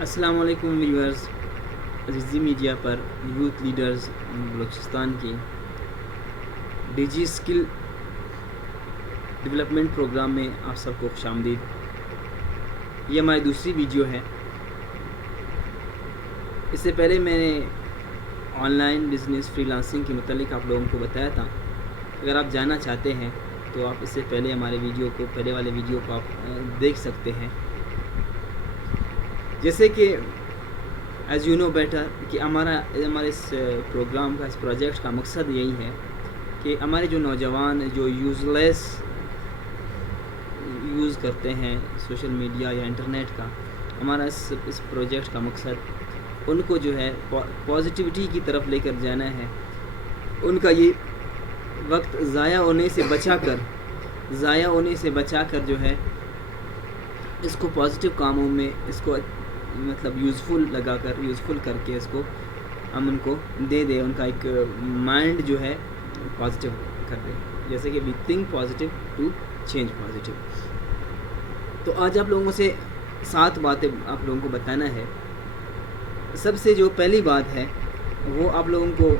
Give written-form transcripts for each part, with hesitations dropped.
السلام علیکم viewers, عزیزی media پر youth leaders Balochistan کی ڈیجی اسکل ڈیولپمنٹ پروگرام میں آپ سب کو خوش آمدید۔ یہ ہماری دوسری ویڈیو ہے۔ اس سے پہلے میں نے on line business free lancing کے متعلق آپ لوگوں کو بتایا تھا۔ اگر آپ جاننا چاہتے ہیں تو آپ اس سے پہلے ہمارے پہلے والے ویڈیو کو آپ دیکھ سکتے ہیں۔ جیسے کہ ایز یو نو بیٹر کہ ہمارے اس پروگرام کا، اس پروجیکٹ کا مقصد یہی ہے کہ ہمارے جو نوجوان جو یوز کرتے ہیں سوشل میڈیا یا انٹرنیٹ کا، ہمارا اس پروجیکٹ کا مقصد ان کو جو ہے پازیٹیوٹی کی طرف لے کر جانا ہے۔ ان کا یہ وقت ضائع ہونے سے بچا کر جو ہے اس کو پازیٹیو کاموں میں اس کو یوزفل کر کے اس کو ہم ان کو دے دیں، ان کا ایک مائنڈ جو ہے پازیٹیو کر دیں، جیسے کہ we think positive to change positive. تو آج آپ لوگوں سے 7 باتیں آپ لوگوں کو بتانا ہے۔ سب سے جو پہلی بات ہے وہ آپ لوگوں کو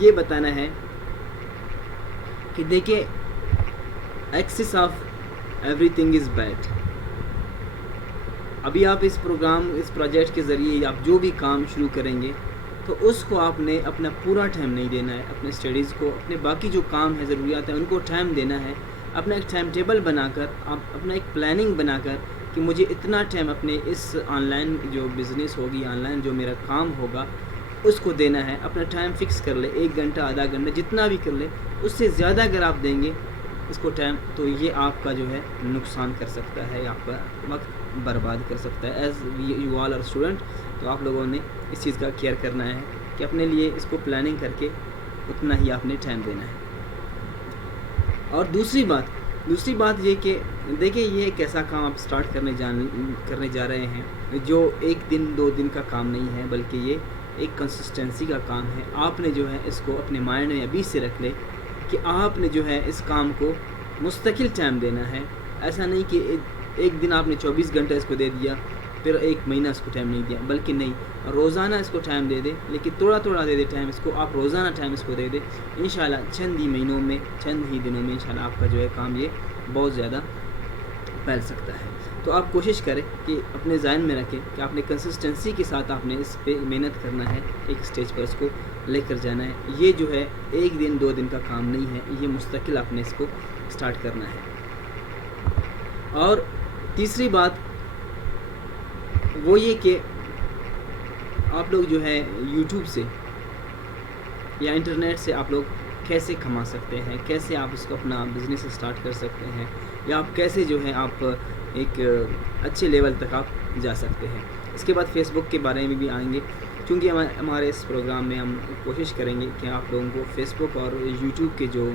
یہ بتانا ہے کہ دیکھیں، excess of everything is bad. ابھی آپ اس پروجیکٹ کے ذریعے آپ جو بھی کام شروع کریں گے تو اس کو آپ نے اپنا پورا ٹائم نہیں دینا ہے، اپنے اسٹڈیز کو، اپنے باقی جو کام ہے، ضروریات ہیں، ان کو ٹائم دینا ہے۔ اپنا ایک ٹائم ٹیبل بنا کر، آپ اپنا ایک پلاننگ بنا کر کہ مجھے اتنا ٹائم اپنے اس آن لائن جو بزنس ہوگی، آن لائن جو میرا کام ہوگا اس کو دینا ہے۔ اپنا ٹائم فکس کر لے، 1 گھنٹہ، آدھا گھنٹہ، جتنا بھی کر لے۔ اس سے زیادہ اگر آپ دیں گے اس کو ٹائم تو یہ آپ کا جو ہے نقصان کر سکتا ہے، آپ کا وقت برباد کر سکتا ہے۔ As you all are student, تو آپ لوگوں نے اس چیز کا کیئر کرنا ہے کہ اپنے لیے اس کو پلاننگ کر کے اتنا ہی آپ نے ٹائم دینا ہے۔ اور دوسری بات یہ کہ دیکھیں، یہ ایک ایسا کام آپ سٹارٹ کرنے جا رہے ہیں جو 1 دن 2 دن کا کام نہیں ہے، بلکہ یہ ایک کنسسٹنسی کا کام ہے۔ آپ نے جو ہے اس کو اپنے مائنڈ میں ابھی سے رکھ لے کہ آپ نے جو ہے اس کام کو مستقل ٹائم دینا ہے۔ ایسا نہیں کہ ایک دن آپ نے 24 گھنٹہ اس کو دے دیا، پھر 1 مہینہ اس کو ٹائم نہیں دیا، بلکہ نہیں، روزانہ اس کو ٹائم دے دے، لیکن تھوڑا دے دے ٹائم اس کو، آپ روزانہ ٹائم اس کو دے دے۔ انشاءاللہ چند ہی دنوں میں انشاءاللہ آپ کا جو ہے کام یہ بہت زیادہ پھیل سکتا ہے۔ تو آپ کوشش کریں کہ اپنے ذہن میں رکھیں کہ آپ نے کنسسٹنسی کے ساتھ آپ نے اس پہ محنت کرنا ہے، ایک سٹیج پر اس کو لے کر جانا ہے۔ یہ جو ہے 1 دن 2 دن کا کام نہیں ہے، یہ مستقل آپ نے اس کو سٹارٹ کرنا ہے۔ اور تیسری بات وہ یہ کہ آپ لوگ جو ہے یوٹیوب سے یا انٹرنیٹ سے آپ لوگ کیسے کما سکتے ہیں، کیسے آپ اس کو اپنا بزنس سٹارٹ کر سکتے ہیں، یا آپ کیسے جو ہے آپ ایک اچھے لیول تک آپ جا سکتے ہیں۔ اس کے بعد فیس بک کے بارے میں بھی آئیں گے، کیونکہ ہمارے اس پروگرام میں ہم کوشش کریں گے کہ آپ لوگوں کو فیس بک اور یوٹیوب کے جو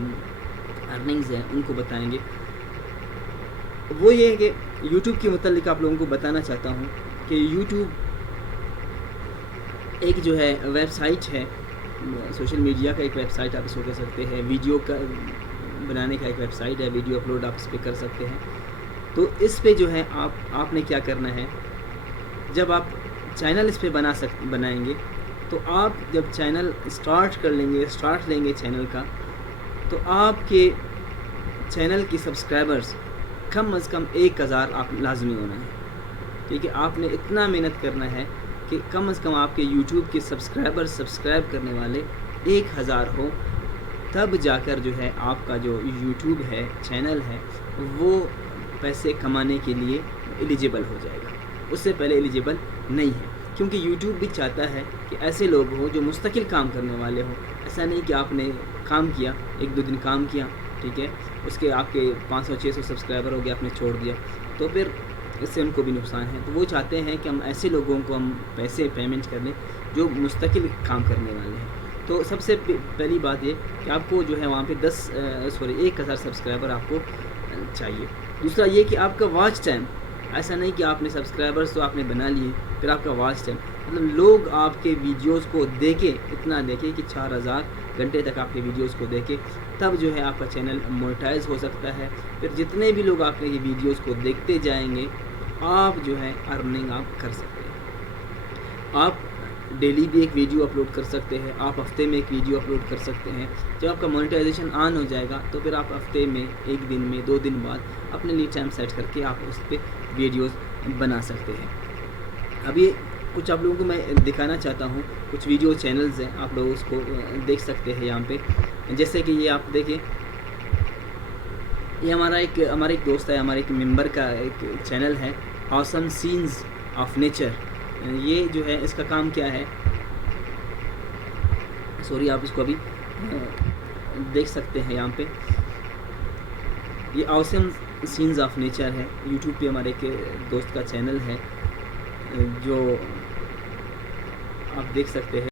ارننگز ہیں ان کو بتائیں گے۔ وہ یہ ہے کہ یوٹیوب کے متعلق آپ لوگوں کو بتانا چاہتا ہوں کہ یوٹیوب ایک جو ہے ویب سائٹ ہے، سوشل میڈیا کا ایک ویب سائٹ آپ اس کو کہہ سکتے ہیں، ویڈیو کا بنانے کا ایک ویب سائٹ ہے، ویڈیو اپلوڈ آپ اس پہ کر سکتے ہیں۔ تو اس پہ جو ہے آپ نے کیا کرنا ہے، جب آپ چینل اس پہ بنائیں گے تو آپ جب چینل اسٹارٹ لیں گے چینل کا، تو آپ کے چینل کی سبسکرائبرز کم از کم 1000 آپ لازمی ہونا ہے، کیونکہ آپ نے اتنا محنت کرنا ہے کہ کم از کم آپ کے یوٹیوب کے سبسکرائب کرنے والے 1000 ہو، تب جا کر جو ہے آپ کا جو یوٹیوب ہے، چینل ہے، وہ پیسے کمانے کے لیے ایلیجیبل ہو جائے گا۔ اس سے پہلے ایلیجیبل نہیں ہے، کیونکہ یوٹیوب بھی چاہتا ہے کہ ایسے لوگ ہوں جو مستقل کام کرنے والے ہوں۔ ایسا نہیں کہ آپ نے کام کیا، 1-2 دن کام کیا، ٹھیک ہے، اس کے آپ کے 500-600 سبسکرائبر ہو گیا، آپ نے چھوڑ دیا، تو پھر اس سے ان کو بھی نقصان ہے۔ تو وہ چاہتے ہیں کہ ہم ایسے لوگوں کو ہم پیمنٹ کر لیں جو مستقل کام کرنے والے ہیں۔ تو سب سے پہلی بات یہ کہ آپ کو جو ہے وہاں پہ 1000 سبسکرائبر آپ کو چاہیے۔ دوسرا یہ کہ آپ کا واچ ٹائم، ایسا نہیں کہ آپ نے سبسکرائبرز تو آپ نے بنا لیے، پھر آپ کا واچ ٹائم، مطلب لوگ آپ کے ویڈیوز کو اتنا دیکھیں کہ 4000 گھنٹے تک آپ کے ویڈیوز کو دیکھیں، تب جو ہے آپ کا چینل مونیٹائز ہو سکتا ہے۔ پھر جتنے بھی لوگ آپ کے یہ ویڈیوز کو دیکھتے جائیں گے، آپ جو ہے ارننگ آپ کر سکتے ہیں۔ آپ ڈیلی بھی ایک ویڈیو اپلوڈ کر سکتے ہیں, آپ ہفتے میں ایک ویڈیو اپلوڈ کر سکتے ہیں. جب آپ کا مونیٹائزیشن آن ہو جائے گا تو پھر آپ ہفتے میں, ایک دن میں, 2 دن بعد اپنے لیے ٹائم سیٹ کر کے آپ اس پہ ویڈیوز بنا سکتے ہیں. ابھی کچھ آپ لوگوں کو میں دکھانا چاہتا ہوں, کچھ ویڈیو چینلز ہیں, آپ لوگ اس کو دیکھ سکتے ہیں یہاں پہ. جیسے کہ یہ آپ دیکھیں, یہ ہمارا ایک دوست ہے, ہمارے ایک ممبر کا ایک چینل ہے, آسم سینز آف نیچر. یہ جو ہے اس کا کام کیا ہے, سوری آپ اس کو ابھی دیکھ سکتے ہیں یہاں پہ. یہ آسم سینز آف نیچر ہے, یوٹیوب پہ ہمارے ایک دوست کا چینل ہے جو آپ دیکھ سکتے ہیں.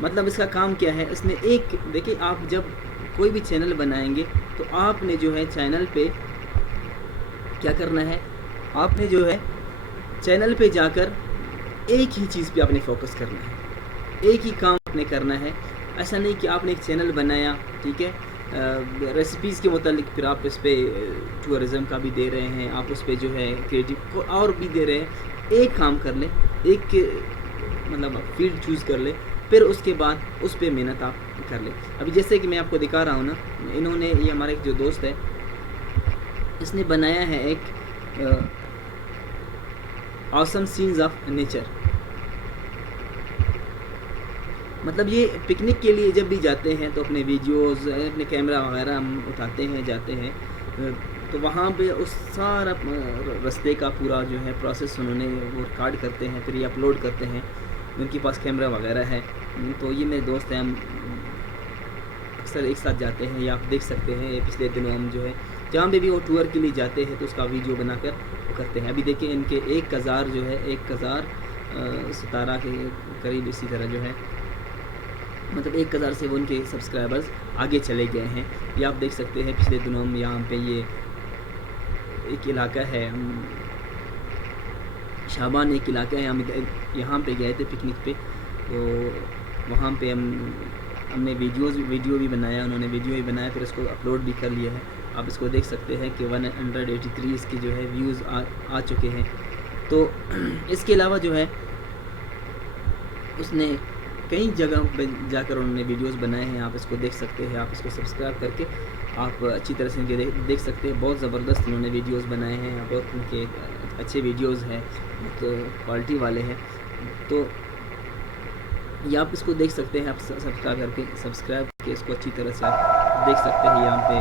مطلب اس کا کام کیا ہے, اس نے ایک دیکھیں, آپ جب کوئی بھی چینل بنائیں گے تو آپ نے جو ہے چینل پہ کیا کرنا ہے, آپ نے جو ہے چینل پہ جا کر ایک ہی چیز پہ آپ نے فوکس کرنا ہے, ایک ہی کام آپ نے کرنا ہے. ایسا نہیں کہ آپ نے ایک چینل بنایا, ٹھیک ہے, ریسیپیز کے متعلق, پھر آپ اس پہ ٹورزم کا بھی دے رہے ہیں, آپ اس پہ جو ہے کریٹیو اور بھی دے رہے ہیں. ایک کام کر لیں, ایک مطلب فیلڈ چوز کر لیں, پھر اس کے بعد اس پہ محنت آپ کر لیں. ابھی جیسے کہ میں آپ کو دکھا رہا ہوں نا, انہوں نے, یہ ہمارا ایک جو دوست ہے, اس نے بنایا ہے ایک آسم سینز آف نیچر. مطلب یہ پکنک کے لیے جب بھی جاتے ہیں تو اپنے ویڈیوز, اپنے کیمرہ وغیرہ ہم اٹھاتے ہیں, جاتے ہیں, تو وہاں پہ اس سارا رستے کا پورا جو ہے پروسیس انہوں نے وہ ریکارڈ کرتے ہیں, پھر یہ اپلوڈ کرتے ہیں. ان کے پاس کیمرہ وغیرہ ہے. تو یہ میرے دوست ہیں, ہم اکثر ایک ساتھ جاتے ہیں. یہ آپ دیکھ سکتے ہیں, یہ پچھلے دنوں ہم جو ہے جہاں پہ بھی وہ ٹور کے لیے جاتے ہیں تو اس کا ویڈیو بنا کر وہ کرتے ہیں. ابھی دیکھیں ان کے 1000 جو ہے 1017 کے قریب اسی طرح جو ہے, مطلب 1000 سے وہ ان کے سبسکرائبرز آگے چلے گئے ہیں. یہ آپ دیکھ سکتے ہیں پچھلے دنوں ہم یہاں پہ, یہ ایک علاقہ ہے شابان, ایک علاقہ ہے, ہم یہاں پہ گئے تھے پکنک پہ, تو وہاں پہ ہم نے ویڈیو بھی بنایا, انہوں نے ویڈیو بھی بنایا, پھر اس کو اپلوڈ بھی کر لیا ہے. آپ اس کو دیکھ سکتے ہیں کہ 183 اس کی جو ہے ویوز آ چکے ہیں. تو اس کے علاوہ جو ہے اس نے کئی جگہ پہ جا کر انہوں نے ویڈیوز بنائے ہیں, آپ اس کو دیکھ سکتے ہیں. آپ اس کو سبسکرائب کر کے آپ اچھی طرح سے ان کے دیکھ سکتے ہیں. بہت زبردست انہوں نے ویڈیوز بنائے ہیں, بہت ان کے اچھے ویڈیوز ہیں, بہت کوالٹی والے ہیں. تو یہ آپ اس کو دیکھ سکتے ہیں, آپ سبسکرائب کر کے اس کو اچھی طرح سے آپ دیکھ سکتے ہیں. یہاں پہ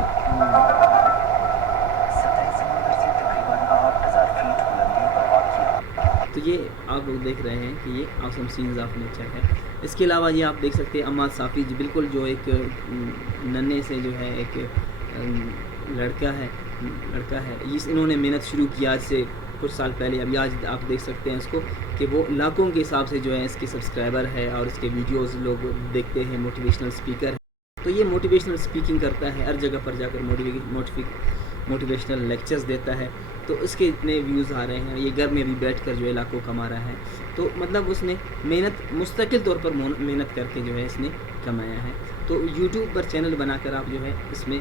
تو یہ آپ لوگ دیکھ رہے ہیں کہ یہ آسم سینز آف نیچر ہے. اس کے علاوہ یہ آپ دیکھ سکتے ہیں عماد صافی جی, بالکل جو ایک ننھے سے جو ہے ایک لڑکا ہے, انہوں نے محنت شروع کی آج سے کچھ سال پہلے. ابھی آج آپ دیکھ سکتے ہیں اس کو کہ وہ لاکھوں کے حساب سے جو ہے اس کے سبسکرائبر ہے, اور اس کے ویڈیوز لوگ دیکھتے ہیں. موٹیویشنل اسپیکر ہے, تو یہ موٹیویشنل اسپیکنگ کرتا ہے, ہر جگہ پر جا کر موٹیویشنل لیکچرز دیتا ہے. تو اس کے اتنے ویوز آ رہے ہیں. یہ گھر میں بھی بیٹھ کر جو ہے لاکھوں کما رہا ہے. تو مطلب اس نے مستقل طور پر محنت کر کے جو ہے اس نے کمایا ہے. تو یوٹیوب پر چینل بنا کر آپ جو ہے اس میں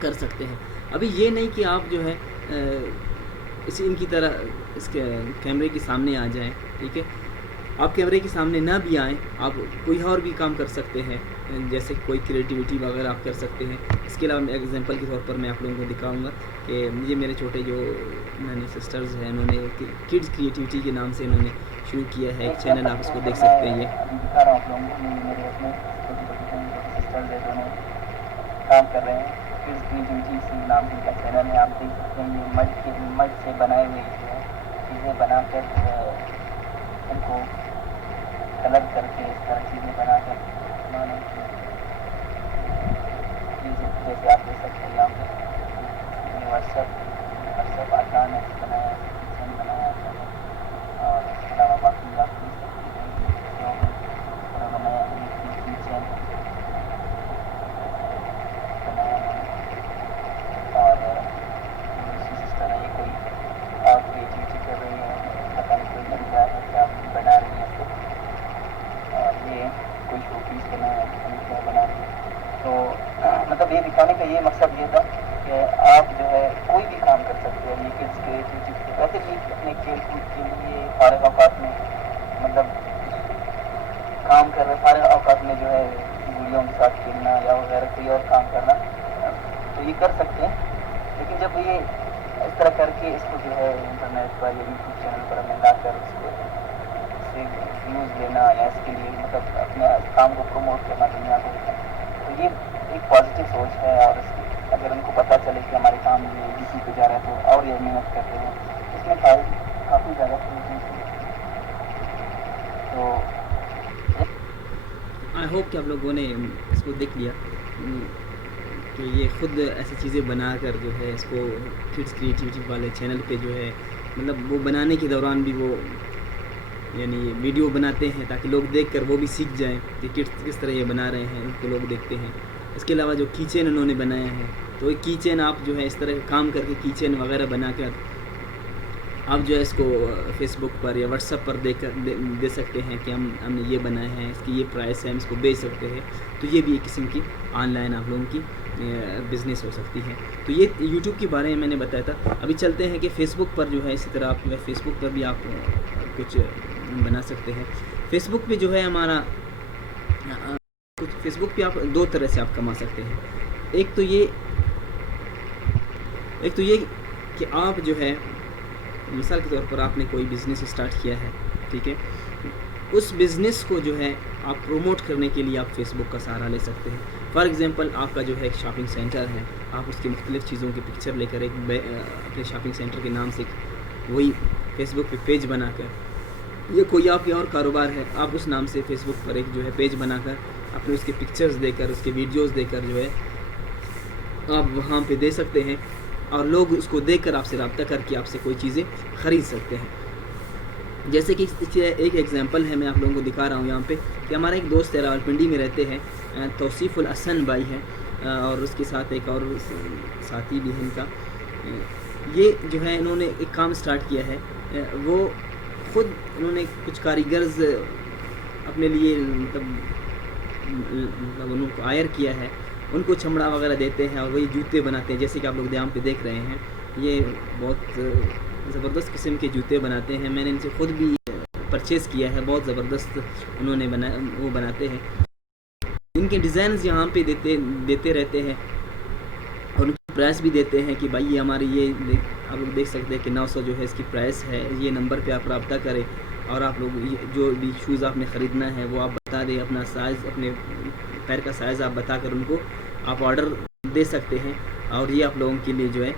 کر سکتے ہیں. ابھی یہ نہیں کہ آپ جو ہے ان کی طرح اس کے کیمرے کے سامنے آ جائیں, ٹھیک ہے, آپ کیمرے کے سامنے نہ بھی آئیں, آپ کوئی اور بھی کام کر سکتے ہیں, جیسے کوئی کریٹیوٹی وغیرہ آپ کر سکتے ہیں. اس کے علاوہ ایگزامپل کے طور پر میں آپ لوگوں کو دکھاؤں گا کہ یہ میرے چھوٹے جو ننے سسٹرز ہیں, انہوں نے کڈز کریٹیوٹی کے نام سے انہوں نے شروع کیا ہے ایک چینل, آپ اس کو دیکھ سکتے ہیں. یہ دکھا رہا ہوں آپ لوگوں کو, میرے اپنے سسٹرز ہیں, دونوں کام کر رہے ہیں. کڈز کریٹیوٹی اسی نام سے کا چینل ہے. آپ دیکھ سکتے ہیں یہ مڈ سے بنائے ہوئے جو ہے چیزیں بنا کر جو ہے ان کو کلر کر کے اس طرح چیزیں بنا کر جیسے آپ دیکھ سکتے ہیں یہاں پہ واٹسپ آسان ہے بنایا, بنایا اور اس کے علاوہ باقی آپ دیکھ سکتے ہیں بنایا کچن بنایا, اور سسٹر ہے یہ کوئی اور کریٹیوٹی کر رہی ہے, پتہ نہیں کوئی لگ رہا ہے کیا بنا رہی ہے, اور یہ کوئی شو پیس بنایا کیا بنا رہی ہے. تو مطلب یہ دکھانے کا یہ مقصد یہ تھا کہ آپ جو ہے کوئی بھی کام کر سکتے ہیں. یہ کڈس کریٹیوٹی ویسے بھی اپنے کھیل کود کے لیے فارغ اوقات میں مطلب کام کر رہے فارغ اوقات میں جو ہے ویڈیو کے ساتھ کھیلنا یا وغیرہ کوئی اور کام کرنا تو یہ کر سکتے ہیں. لیکن جب یہ اس طرح کر کے اس کو جو ہے انٹرنیٹ پر یا یوٹیوب چینل پر ہمیں لا کر اس کو سے ویوز لینا یا اس کے لیے مطلب اپنے کام کو پروموٹ کرنا دنیا کو, تو یہ ایک پازیٹیو سوچ ہے. اور اس کی اگر ان کو پتہ چلے کہ ہمارے کام یہ اسی پہ جا رہا ہے تو اور یہ محنت کرتے ہیں, اس میں کافی زیادہ تو آئی ہوپ کہ آپ لوگوں نے اس کو دیکھ لیا کہ یہ خود ایسی چیزیں بنا کر جو ہے اس کو کڈس کریٹیوٹی والے چینل پہ جو ہے مطلب وہ بنانے کے دوران بھی وہ یعنی ویڈیو بناتے ہیں تاکہ لوگ دیکھ کر وہ بھی سیکھ جائیں کہ کس طرح یہ بنا رہے ہیں, ان کو لوگ دیکھتے ہیں. اس کے علاوہ جو کی چین انہوں نے بنایا ہے تو کی چین آپ جو ہے اس طرح کام کر کے کی چین وغیرہ بنا کر آپ جو ہے اس کو فیس بک پر یا واٹس ایپ پر دے سکتے ہیں کہ ہم نے یہ بنایا ہے, اس کی یہ پرائس ہے, ہم اس کو بیچ سکتے ہیں. تو یہ بھی ایک قسم کی آن لائن آپ لوگوں کی بزنس ہو سکتی ہے. تو یہ یوٹیوب کے بارے میں نے بتایا تھا. ابھی چلتے ہیں کہ فیس بک پر جو ہے اسی طرح آپ جو ہے فیس بک پر بھی آپ کچھ بنا سکتے ہیں. فیس بک پہ جو ہے ہمارا فیس بک پہ آپ دو طرح سے آپ کما سکتے ہیں. ایک تو یہ کہ آپ جو ہے مثال کے طور پر آپ نے کوئی بزنس اسٹارٹ کیا ہے, ٹھیک ہے, اس بزنس کو جو ہے آپ پروموٹ کرنے کے لیے آپ فیس بک کا سہارا لے سکتے ہیں. فار ایگزامپل آپ کا جو ہے ایک شاپنگ سینٹر ہے, آپ اس کی مختلف چیزوں کی پکچر لے کر اپنے شاپنگ سینٹر کے نام سے وہی فیس بک پہ پیج بنا کر, یہ کوئی آپ کے اور کاروبار ہے, آپ اس نام سے فیس بک پر ایک جو ہے پیج بنا کر اپنے اس کے پکچرز دے کر, اس کے ویڈیوز دے کر جو ہے آپ وہاں پہ دے سکتے ہیں, اور لوگ اس کو دیکھ کر آپ سے رابطہ کر کے آپ سے کوئی چیزیں خرید سکتے ہیں. جیسے کہ ایک ایگزامپل ہے, میں آپ لوگوں کو دکھا رہا ہوں یہاں پہ کہ ہمارا ایک دوست ہے راولپنڈی میں رہتے ہیں, توصیف الحسن بھائی ہے, اور اس کے ساتھ ایک اور ساتھی بھی ہے ان کا. یہ جو ہے انہوں نے ایک کام سٹارٹ کیا ہے, وہ خود انہوں نے کچھ کاریگرز اپنے لیے مطلب انہوں کو ہائر کیا ہے, ان کو چمڑا وغیرہ دیتے ہیں اور وہی جوتے بناتے ہیں. جیسے کہ آپ لوگ یہاں پہ دیکھ رہے ہیں, یہ بہت زبردست قسم کے جوتے بناتے ہیں. میں نے ان سے خود بھی پرچیز کیا ہے, بہت زبردست انہوں نے وہ بناتے ہیں. ان کے ڈیزائنز یہاں پہ دیتے رہتے ہیں, اور ان کی پرائس بھی دیتے ہیں کہ بھائی یہ ہماری یہ آپ لوگ دیکھ سکتے ہیں کہ 900 جو ہے اس کی پرائس ہے, یہ نمبر پہ آپ رابطہ کریں, اور آپ لوگ جو بھی شوز آپ نے خریدنا ہے وہ آپ بتا دیں, اپنا سائز, اپنے پیر کا سائز آپ بتا کر ان کو آپ آرڈر دے سکتے ہیں, اور یہ آپ لوگوں کے لیے جو ہے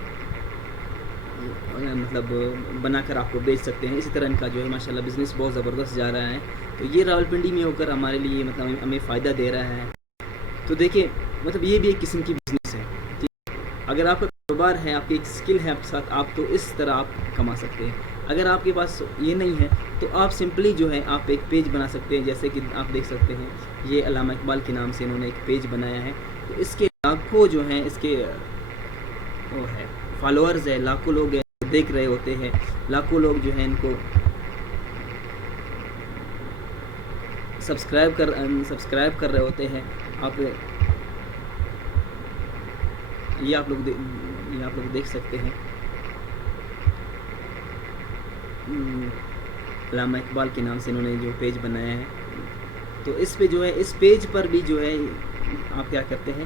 مطلب بنا کر آپ کو بیچ سکتے ہیں. اسی طرح ان کا جو ہے ماشاءاللہ بزنس بہت زبردست جا رہا ہے. تو یہ راولپنڈی میں ہو کر ہمارے لیے مطلب ہمیں فائدہ دے رہا ہے. تو دیکھیں مطلب یہ بھی ایک قسم کی بزنس ہے. اگر آپ کا کاروبار ہے, آپ کی ایک اسکل ہے آپ کے ساتھ, آپ تو اس طرح آپ کما سکتے ہیں. اگر آپ کے پاس یہ نہیں ہے تو آپ سمپلی جو ہے آپ ایک پیج بنا سکتے ہیں. جیسے کہ آپ دیکھ سکتے ہیں یہ علامہ اقبال کے نام سے انہوں نے ایک پیج بنایا ہے. تو اس کے لاکھوں جو ہیں اس کے وہ ہے فالوورز ہے, لاکھوں لوگ دیکھ رہے ہوتے ہیں, لاکھوں لوگ جو ہیں ان کو سبسکرائب کر رہے ہوتے ہیں. یہ آپ لوگ دیکھ سکتے ہیں علامہ اقبال کے نام سے انہوں نے جو پیج بنایا ہے. تو اس پہ جو ہے اس پیج پر بھی جو ہے آپ کیا کرتے ہیں,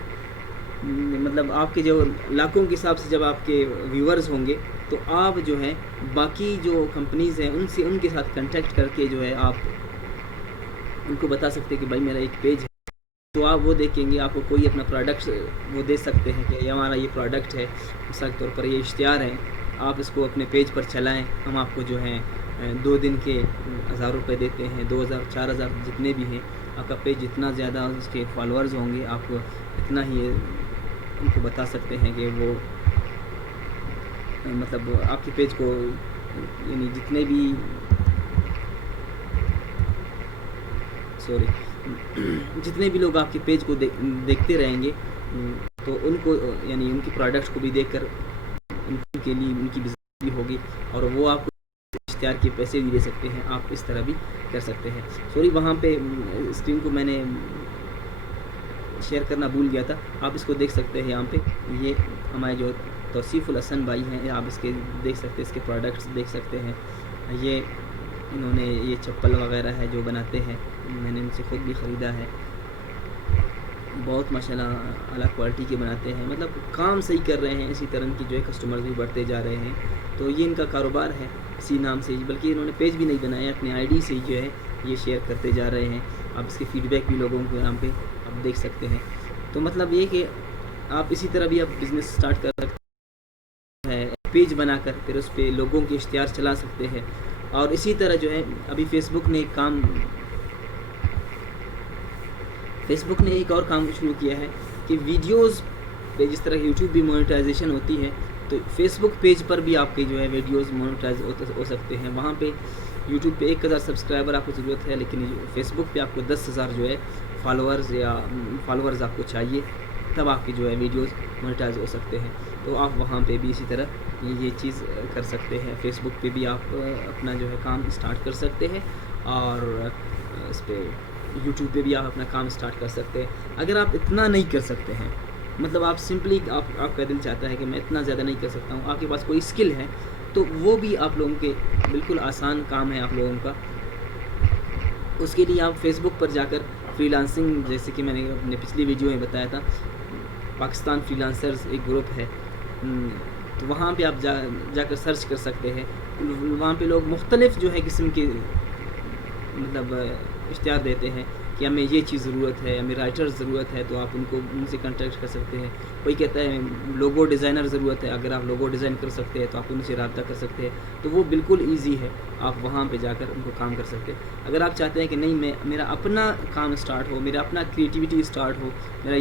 مطلب آپ کے جو لاکھوں کے حساب سے جب آپ کے ویورز ہوں گے تو آپ جو ہے باقی جو کمپنیز ہیں ان کے ساتھ کنٹیکٹ کر کے جو ہے آپ ان کو بتا سکتے ہیں کہ بھائی میرا ایک پیج ہے. تو آپ وہ دیکھیں گے, آپ کو کوئی اپنا پروڈکٹ وہ دے سکتے ہیں کہ یہ ہمارا یہ پروڈکٹ ہے, مثال کے طور پر یہ اشتہار ہے, آپ اس کو اپنے پیج پر چلائیں, ہم آپ کو جو ہے 2 دن کے 1000 روپے دیتے ہیں, 2000 4000 جتنے بھی ہیں. آپ کا پیج جتنا زیادہ اس کے فالوورز ہوں گے آپ کو اتنا ہی ان کو بتا سکتے ہیں کہ وہ مطلب آپ کے پیج کو یعنی جتنے بھی لوگ آپ کے پیج کو دیکھتے رہیں گے تو ان کو یعنی ان کی پروڈکٹس کو بھی دیکھ کر ان کے لیے ان کی بزنس بھی ہوگی, اور وہ آپ کو اشتہار کے پیسے بھی دے سکتے ہیں. آپ اس طرح بھی کر سکتے ہیں. وہاں پہ اسکرین کو میں نے شیئر کرنا بھول گیا تھا, آپ اس کو دیکھ سکتے ہیں. یہاں پہ یہ ہمارے جو توصیف الحسن بھائی ہیں, آپ اس کے دیکھ سکتے ہیں, اس کے پروڈکٹس دیکھ سکتے ہیں. یہ انہوں نے یہ چپل وغیرہ ہے جو بناتے ہیں، میں نے ان سے خود بھی خریدا ہے، بہت ماشاءاللہ اعلیٰ کوالٹی کے بناتے ہیں، مطلب کام صحیح کر رہے ہیں، اسی طرح کی جو ہے کسٹمرز بھی بڑھتے جا رہے ہیں، تو یہ ان کا کاروبار ہے اسی نام سے، بلکہ انہوں نے پیج بھی نہیں بنایا، اپنے آئی ڈی سے ہی جو ہے یہ شیئر کرتے جا رہے ہیں، آپ اس کے فیڈ بیک بھی لوگوں کو یہاں پہ آپ دیکھ سکتے ہیں۔ تو مطلب یہ کہ آپ اسی طرح بھی آپ بزنس سٹارٹ کر سکتے ہیں، پیج بنا کر پھر اس پہ لوگوں کے اشتہار چلا سکتے ہیں، اور اسی طرح جو ہے ابھی فیس بک نے ایک اور کام شروع کیا ہے کہ ویڈیوز پہ جس طرح یوٹیوب بھی مونیٹائزیشن ہوتی ہے، تو فیس بک پیج پر بھی آپ کے جو ہے ویڈیوز مونیٹائز ہو سکتے ہیں۔ وہاں پہ یوٹیوب پہ 1000 سبسکرائبر آپ کو ضرورت ہے، لیکن فیس بک پہ آپ کو 10,000 جو ہے فالوورز آپ کو چاہیے، تب آپ کی جو ہے ویڈیوز مونیٹائز ہو سکتے ہیں۔ تو آپ وہاں پہ بھی اسی طرح یہ چیز کر سکتے ہیں، فیس بک پہ بھی آپ اپنا جو ہے کام اسٹارٹ کر سکتے ہیں، اور اس پہ یوٹیوب پہ بھی آپ اپنا کام اسٹارٹ کر سکتے ہیں۔ اگر آپ اتنا نہیں کر سکتے ہیں، مطلب آپ سمپلی آپ کا دل چاہتا ہے کہ میں اتنا زیادہ نہیں کر سکتا ہوں، آپ کے پاس کوئی اسکل ہے، تو وہ بھی آپ لوگوں کے بالکل آسان کام ہے آپ لوگوں کا۔ اس کے لیے آپ فیس بک پر جا کر فری لانسنگ، جیسے کہ میں نے اپنے پچھلی ویڈیو میں بتایا تھا، پاکستان فری لانسرز ایک گروپ ہے، تو وہاں پہ آپ جا کر سرچ کر سکتے ہیں۔ وہاں پہ لوگ مختلف جو ہے قسم کے مطلب اشتہار دیتے ہیں کہ ہمیں یہ چیز ضرورت ہے، ہمیں رائٹر ضرورت ہے، تو آپ ان سے کانٹیکٹ کر سکتے ہیں۔ کوئی کہتا ہے لوگو ڈیزائنر ضرورت ہے، اگر آپ لوگو ڈیزائن کر سکتے ہیں تو آپ ان سے رابطہ کر سکتے ہیں، تو وہ بالکل ایزی ہے، آپ وہاں پہ جا کر ان کو کام کر سکتے ہیں۔ اگر آپ چاہتے ہیں کہ نہیں میرا اپنا کام اسٹارٹ ہو، میرا اپنا کریٹیوٹی اسٹارٹ ہو، میرا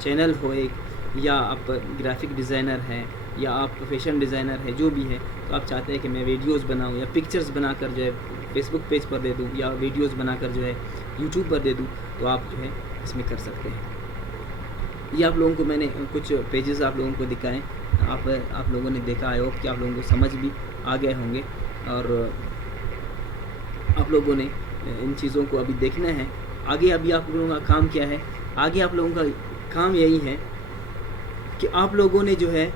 چینل ہو ایک، یا آپ گرافک ڈیزائنر ہیں، یا آپ فیشن ڈیزائنر ہے، جو بھی ہے، تو آپ چاہتے ہیں کہ میں ویڈیوز بناؤں یا پکچرز بنا کر جو ہے فیس بک پیج پر دے دوں، یا ویڈیوز بنا کر جو ہے یوٹیوب پر دے دوں، تو آپ جو ہے اس میں کر سکتے ہیں۔ یہ آپ لوگوں کو میں نے کچھ پیجز آپ لوگوں کو دکھائیں، آپ لوگوں نے دیکھا ہے، ہوپ کہ آپ لوگوں کو سمجھ بھی آ گئے ہوں گے، اور آپ لوگوں نے ان چیزوں کو ابھی دیکھنا ہے۔ آگے ابھی آپ لوگوں کا کام کیا ہے؟ آگے آپ لوگوں کا کام یہی ہے کہ آپ لوگوں نے جو ہے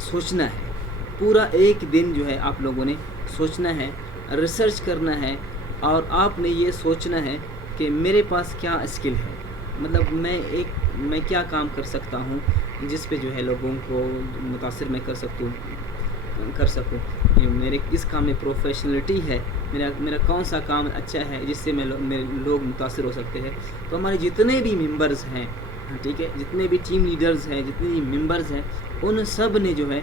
سوچنا ہے، پورا ایک دن جو ہے آپ لوگوں نے سوچنا ہے، ریسرچ کرنا ہے، اور آپ نے یہ سوچنا ہے کہ میرے پاس کیا اسکل ہے، مطلب میں کیا کام کر سکتا ہوں جس پہ جو ہے لوگوں کو متاثر میں کر سکوں، میرے کس کام میں پروفیشنلٹی ہے، میرا کون سا کام اچھا ہے جس سے لوگ متاثر ہو سکتے ہیں۔ تو ہمارے جتنے بھی ممبرز ہیں، ٹھیک ہے، جتنے بھی ٹیم لیڈرز ہیں، جتنے بھی ممبرز ہیں، ان سب نے جو ہے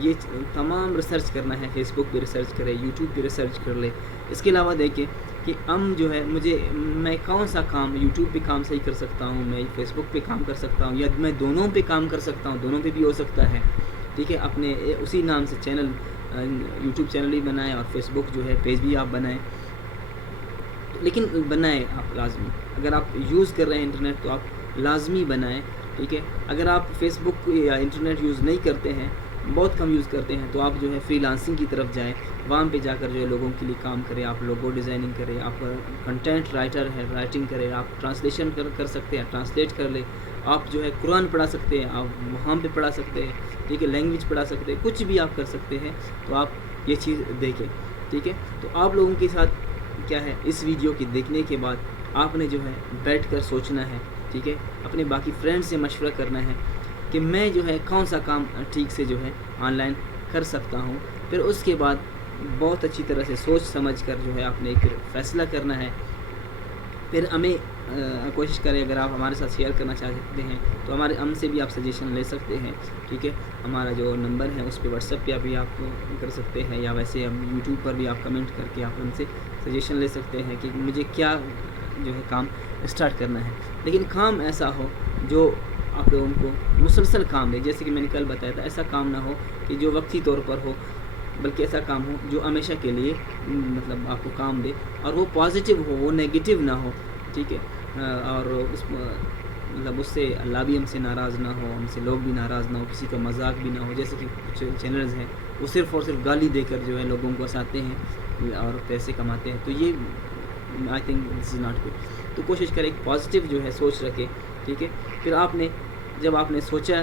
یہ تمام ریسرچ کرنا ہے، فیس بک پہ ریسرچ کرے، یوٹیوب پہ ریسرچ کر لے۔ اس کے علاوہ دیکھیں کہ جو ہے میں کون سا کام یوٹیوب پہ کام صحیح کر سکتا ہوں، میں فیس بک پہ کام کر سکتا ہوں، یا میں دونوں پہ کام کر سکتا ہوں، دونوں پہ بھی ہو سکتا ہے، ٹھیک ہے۔ اپنے اسی نام سے چینل، یوٹیوب چینل بھی بنائیں، اور فیس بک جو ہے پیج بھی آپ بنائیں، لیکن بنائیں آپ لازمی، اگر آپ یوز کر رہے ہیں انٹرنیٹ تو آپ لازمی بنائیں، ٹھیک ہے۔ اگر آپ فیس بک یا انٹرنیٹ یوز نہیں کرتے ہیں، بہت کم یوز کرتے ہیں، تو آپ جو ہے فری لانسنگ کی طرف جائیں، وہاں پہ جا کر جو ہے لوگوں کے لیے کام کریں، آپ لوگو ڈیزائننگ کریں، آپ کنٹینٹ رائٹر ہے، رائٹنگ کریں، آپ ٹرانسلیشن کر سکتے ہیں، ٹرانسلیٹ کر لیں، آپ جو ہے قرآن پڑھا سکتے ہیں، آپ وہاں پہ پڑھا سکتے ہیں، ٹھیک ہے، لینگویج پڑھا سکتے ہیں، کچھ بھی آپ کر سکتے ہیں، تو آپ یہ چیز دیکھیں، ٹھیک ہے۔ تو آپ لوگوں کے ساتھ کیا ہے، اس ویڈیو کے دیکھنے کے بعد آپ نے جو ہے بیٹھ کر سوچنا ہے، ٹھیک ہے، اپنے باقی فرینڈ سے مشورہ کرنا ہے کہ میں جو ہے کون سا کام ٹھیک سے جو ہے آن لائن کر سکتا ہوں، پھر اس کے بعد بہت اچھی طرح سے سوچ سمجھ کر جو ہے آپ نے ایک فیصلہ کرنا ہے۔ پھر ہمیں کوشش کریں، اگر آپ ہمارے ساتھ شیئر کرنا چاہتے ہیں تو ہم سے بھی آپ سجیشن لے سکتے ہیں، ٹھیک ہے۔ ہمارا جو نمبر ہے اس پہ واٹس ایپ پہ بھی آپ کر سکتے ہیں، یا ویسے ہم یوٹیوب پر بھی آپ کمنٹ کر کے آپ ہم سے سجیشن لے سکتے ہیں کہ مجھے کیا جو ہے کام اسٹارٹ کرنا ہے، لیکن کام ایسا ہو جو آپ لوگوں کو مسلسل کام دے، جیسے کہ میں نے کل بتایا تھا، ایسا کام نہ ہو کہ جو وقتی طور پر ہو، بلکہ ایسا کام ہو جو ہمیشہ کے لیے مطلب آپ کو کام دے، اور وہ پازیٹیو ہو، وہ نیگیٹو نہ ہو، ٹھیک ہے، اور اس سے اللہ بھی ہم سے ناراض نہ ہو، ہم سے لوگ بھی ناراض نہ ہو، کسی کا مذاق بھی نہ ہو، جیسے کہ کچھ چینلز ہیں وہ صرف اور صرف گالی دے کر جو ہے لوگوں کو ہنساتے ہیں اور پیسے کماتے ہیں، تو یہ I think this is not good. تو کوشش کریں ایک پازیٹیو جو ہے سوچ رکھے، ٹھیک ہے۔ پھر جب آپ نے سوچا